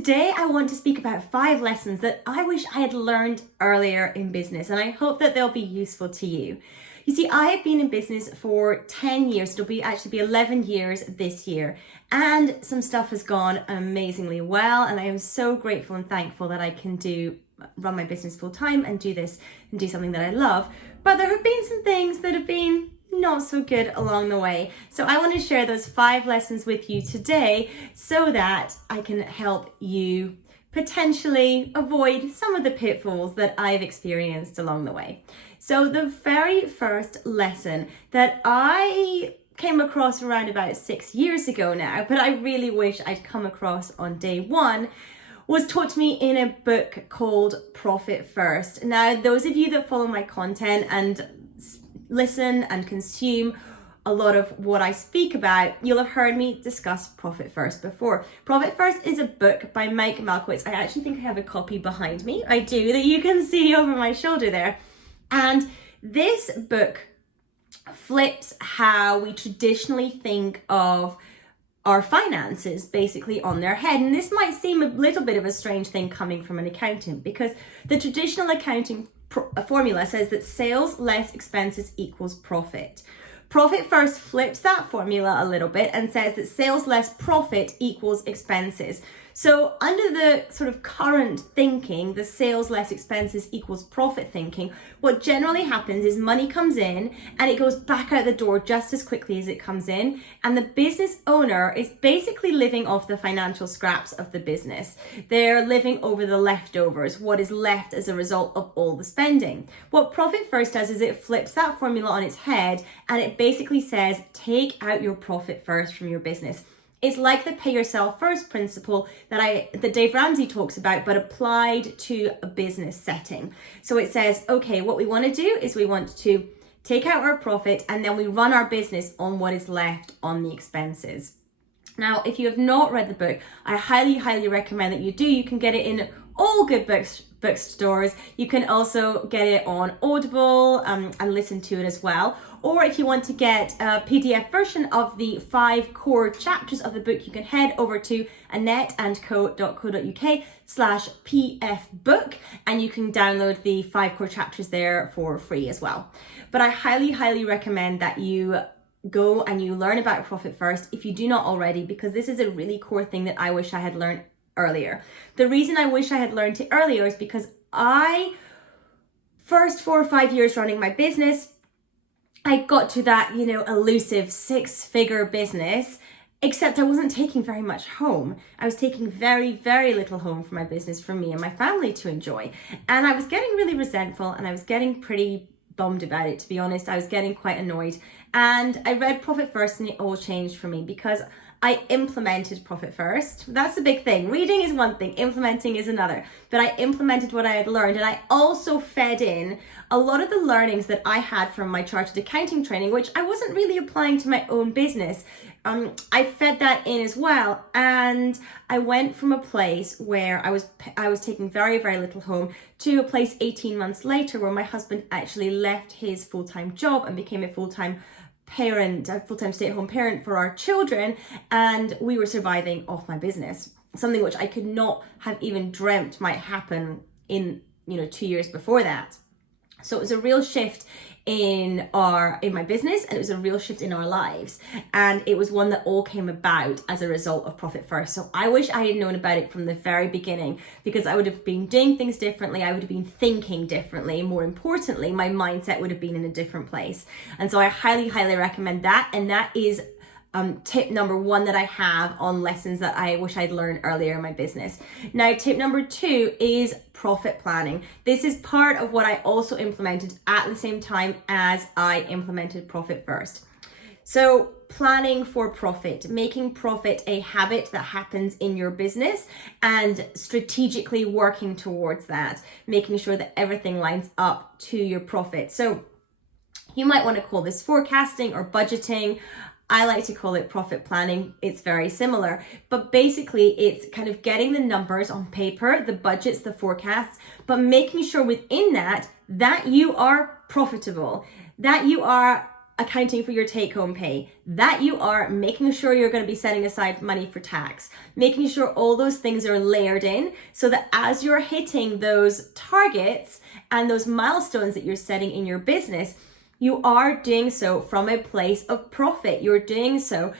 today I want to speak about 5 lessons that I wish I had learned earlier in business, and I hope that they'll be useful to you. You see, I have been in business for 10 years. It'll actually be 11 years this year, and some stuff has gone amazingly well, and I am so grateful and thankful that I can run my business full time and do this and do something that I love. But there have been some things that have been not so good along the way. So I want to share those 5 lessons with you today so that I can help you potentially avoid some of the pitfalls that I've experienced along the way. So the very first lesson that I came across around about 6 years ago now, but I really wish I'd come across on day 1, was taught to me in a book called Profit First. Now, those of you that follow my content and listen and consume a lot of what I speak about, you'll have heard me discuss Profit First before. Profit First is a book by Mike Malkowitz. I actually think I have a copy behind me. I do, that you can see over my shoulder there. And this book flips how we traditionally think of our finances basically on their head. And this might seem a little bit of a strange thing coming from an accountant, because the traditional accounting formula says that sales less expenses equals profit. Profit First flips that formula a little bit and says that sales less profit equals expenses. So under the sort of current thinking, the sales less expenses equals profit thinking, what generally happens is money comes in and it goes back out the door just as quickly as it comes in. And the business owner is basically living off the financial scraps of the business. They're living over the leftovers, what is left as a result of all the spending. What Profit First does is it flips that formula on its head, and it basically says, take out your profit first from your business. It's like the pay yourself first principle that Dave Ramsey talks about, but applied to a business setting. So it says, okay, what we want to do is we want to take out our profit, and then we run our business on what is left on the expenses. Now, if you have not read the book, I highly, highly recommend that you do. You can get it in all good bookstores. You can also get it on Audible and listen to it as well. Or if you want to get a PDF version of the 5 core chapters of the book, you can head over to annetteandco.co.uk/pfbook, and you can download the 5 core chapters there for free as well. But I highly, highly recommend that you go and you learn about Profit First if you do not already, because this is a really core thing that I wish I had learned earlier. The reason I wish I had learned it earlier is because first 4 or 5 years running my business, I got to that, elusive 6-figure business, except I wasn't taking very much home. I was taking very, very little home from my business for me and my family to enjoy. And I was getting really resentful, and I was getting pretty bummed about it, to be honest. I was getting quite annoyed. And I read Profit First, and it all changed for me because I implemented Profit First. That's the big thing. Reading is one thing, implementing is another. But I implemented what I had learned, and I also fed in a lot of the learnings that I had from my chartered accounting training, which I wasn't really applying to my own business. I fed that in as well, and I went from a place where I was taking very, very little home to a place 18 months later where my husband actually left his full-time job and became a full-time stay-at-home parent for our children, and we were surviving off my business, something which I could not have even dreamt might happen in 2 years before that. So it was a real shift in my business, and it was a real shift in our lives, and it was one that all came about as a result of Profit First. So I wish I had known about it from the very beginning, because I would have been doing things differently. I would have been thinking differently. More importantly, my mindset would have been in a different place. And so I highly, highly recommend that. And that is tip number 1 that I have on lessons that I wish I'd learned earlier in my business. Now, tip number 2 is profit planning. This is part of what I also implemented at the same time as I implemented Profit First. So planning for profit, making profit a habit that happens in your business, and strategically working towards that, making sure that everything lines up to your profit. So you might want to call this forecasting or budgeting. I like to call it profit planning. It's very similar, but basically it's kind of getting the numbers on paper, the budgets, the forecasts, but making sure within that you are profitable, that you are accounting for your take-home pay, that you are making sure you're going to be setting aside money for tax, making sure all those things are layered in so that as you're hitting those targets and those milestones that you're setting in your business, you are doing so from a place of profit. You're doing so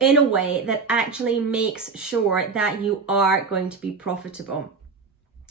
in a way that actually makes sure that you are going to be profitable.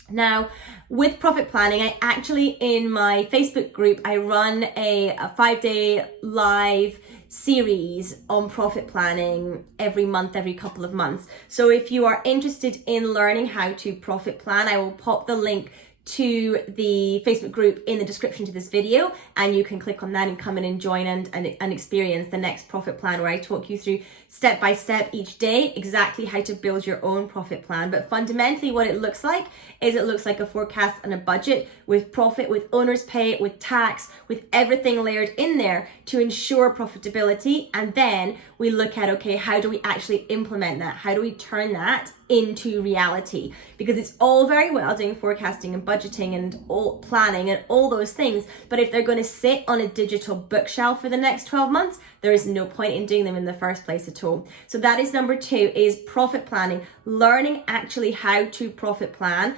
Now, with profit planning, I actually, in my Facebook group, I run a 5-day live series on profit planning every month, every couple of months. So if you are interested in learning how to profit plan, I will pop the link to the Facebook group in the description to this video, and you can click on that and come in and join and experience the next profit plan, where I talk you through step by step each day exactly how to build your own profit plan. But fundamentally what it looks like is it looks like a forecast and a budget with profit, with owner's pay, with tax, with everything layered in there to ensure profitability. And then we look at, okay, how do we actually implement that? How do we turn that into reality? Because it's all very well doing forecasting and budgeting and all planning and all those things, but if they're going to sit on a digital bookshelf for the next 12 months, there is no point in doing them in the first place at all. So that is number 2, is profit planning, learning actually how to profit plan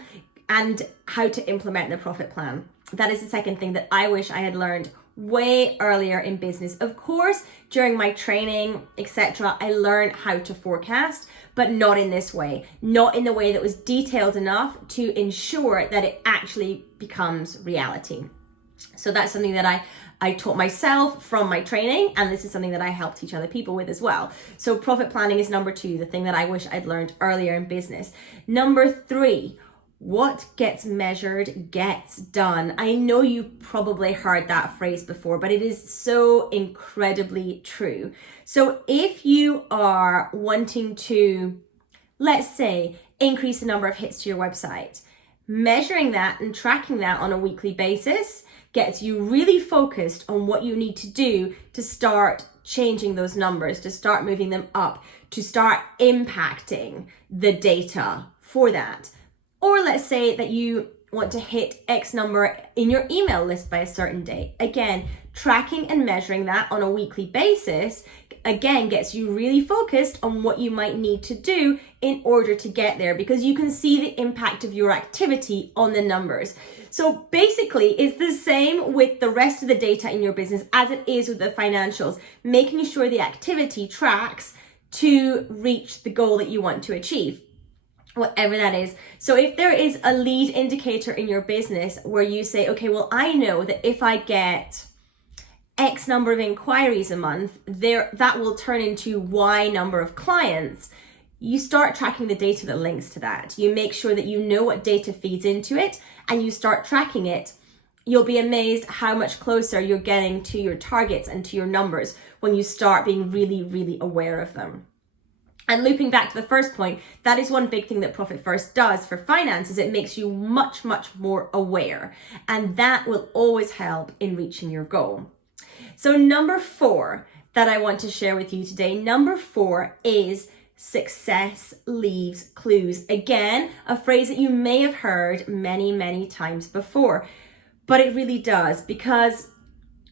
and how to implement the profit plan. That is the second thing that I wish I had learned way earlier in business. Of course, during my training, etc., I learned how to forecast, but not in this way, not in the way that was detailed enough to ensure that it actually becomes reality. So that's something that I taught myself from my training, and this is something that I help teach other people with as well. So profit planning is number 2, the thing that I wish I'd learned earlier in business. Number 3, what gets measured gets done. I know you probably heard that phrase before, but it is so incredibly true. So if you are wanting to, let's say, increase the number of hits to your website, measuring that and tracking that on a weekly basis gets you really focused on what you need to do to start changing those numbers, to start moving them up, to start impacting the data for that. Or let's say that you want to hit X number in your email list by a certain date. Again, tracking and measuring that on a weekly basis, again, gets you really focused on what you might need to do in order to get there, because you can see the impact of your activity on the numbers. So basically, it's the same with the rest of the data in your business as it is with the financials, making sure the activity tracks to reach the goal that you want to achieve, whatever that is. So if there is a lead indicator in your business where you say, okay, well, I know that if I get X number of inquiries a month, that will turn into Y number of clients, you start tracking the data that links to that. You make sure that you know what data feeds into it and you start tracking it. You'll be amazed how much closer you're getting to your targets and to your numbers when you start being really, really aware of them. And looping back to the first point, that is one big thing that Profit First does for finance, is it makes you much, much more aware. And that will always help in reaching your goal. So number 4 that I want to share with you today, number 4 is success leaves clues. Again, a phrase that you may have heard many, many times before, but it really does, because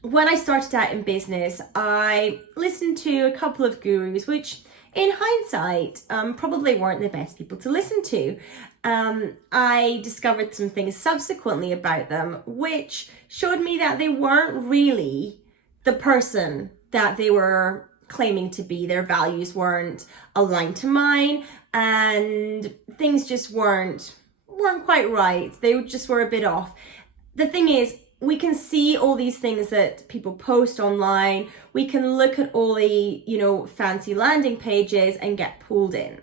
when I started out in business, I listened to a couple of gurus, which in hindsight, probably weren't the best people to listen to. I discovered some things subsequently about them, which showed me that they weren't really the person that they were claiming to be. Their values weren't aligned to mine, and things just weren't quite right. They just were a bit off. The thing is, we can see all these things that people post online. We can look at all the, fancy landing pages and get pulled in.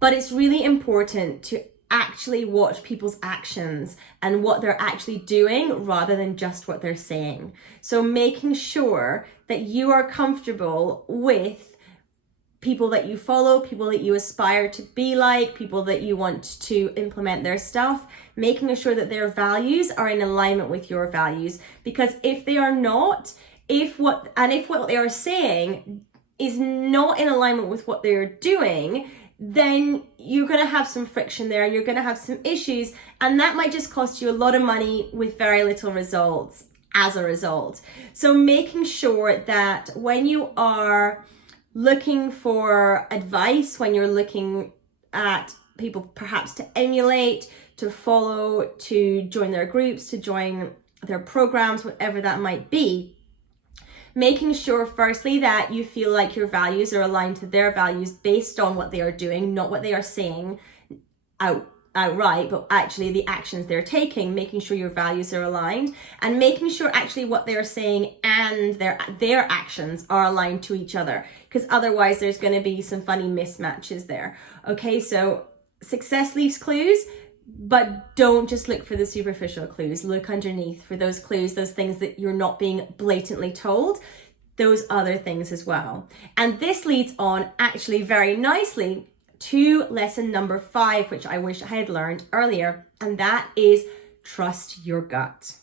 But it's really important to actually watch people's actions and what they're actually doing rather than just what they're saying. So making sure that you are comfortable with people that you follow, people that you aspire to be like, people that you want to implement their stuff, making sure that their values are in alignment with your values. Because if they are not, if what they are saying is not in alignment with what they're doing, then you're going to have some friction there and you're going to have some issues, and that might just cost you a lot of money with very little results. as a result. So making sure that when you are looking for advice, when you're looking at people perhaps to emulate, to follow, to join their groups, to join their programs, whatever that might be, making sure firstly that you feel like your values are aligned to their values based on what they are doing, not what they are saying outright, but actually the actions they're taking, making sure your values are aligned, and making sure actually what they're saying and their actions are aligned to each other, because otherwise there's going to be some funny mismatches there. Okay, so success leaves clues, but don't just look for the superficial clues. Look underneath for those clues, those things that you're not being blatantly told, those other things as well. And this leads on actually very nicely to lesson number 5, which I wish I had learned earlier, and that is trust your gut.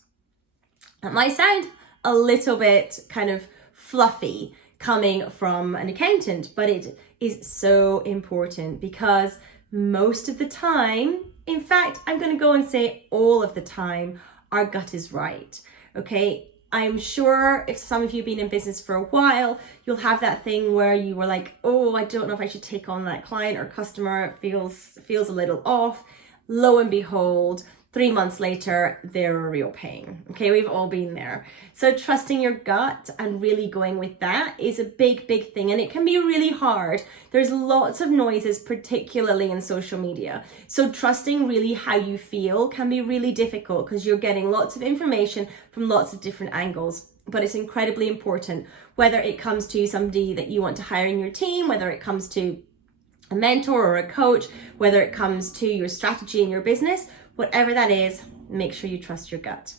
That might sound a little bit kind of fluffy coming from an accountant, but it is so important, because most of the time, in fact, I'm going to go and say all of the time, our gut is right. Okay, I'm sure if some of you have been in business for a while, you'll have that thing where you were like, oh, I don't know if I should take on that client or customer. It feels a little off. Lo and behold, 3 months later, they're a real pain. Okay, we've all been there. So trusting your gut and really going with that is a big, big thing. And it can be really hard. There's lots of noises, particularly in social media. So trusting really how you feel can be really difficult, because you're getting lots of information from lots of different angles. But it's incredibly important, whether it comes to somebody that you want to hire in your team, whether it comes to a mentor or a coach, whether it comes to your strategy in your business, whatever that is, make sure you trust your gut.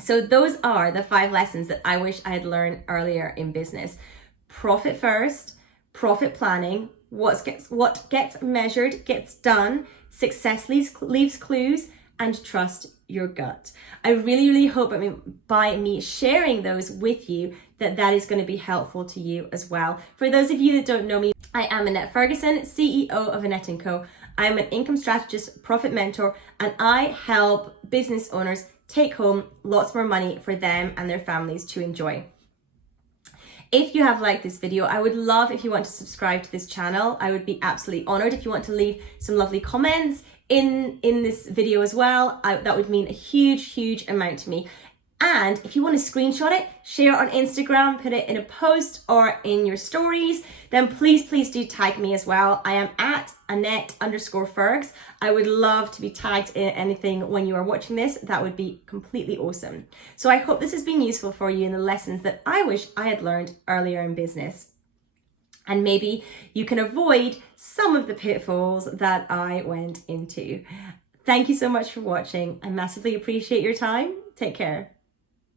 So those are the 5 lessons that I wish I had learned earlier in business. Profit first, profit planning, what gets measured gets done, success leaves clues, and trust your gut. I really, really hope by me sharing those with you that is going to be helpful to you as well. For those of you that don't know me, I am Annette Ferguson, CEO of Annette & Co. I'm an income strategist, profit mentor, and I help business owners take home lots more money for them and their families to enjoy. If you have liked this video, I would love if you want to subscribe to this channel. I would be absolutely honored if you want to leave some lovely comments in this video as well. That would mean a huge, huge amount to me. And if you want to screenshot it, share it on Instagram, put it in a post or in your stories, then please, please do tag me as well. I am at Annette_Fergs. I would love to be tagged in anything when you are watching this. That would be completely awesome. So I hope this has been useful for you in the lessons that I wish I had learned earlier in business. And maybe you can avoid some of the pitfalls that I went into. Thank you so much for watching. I massively appreciate your time. Take care.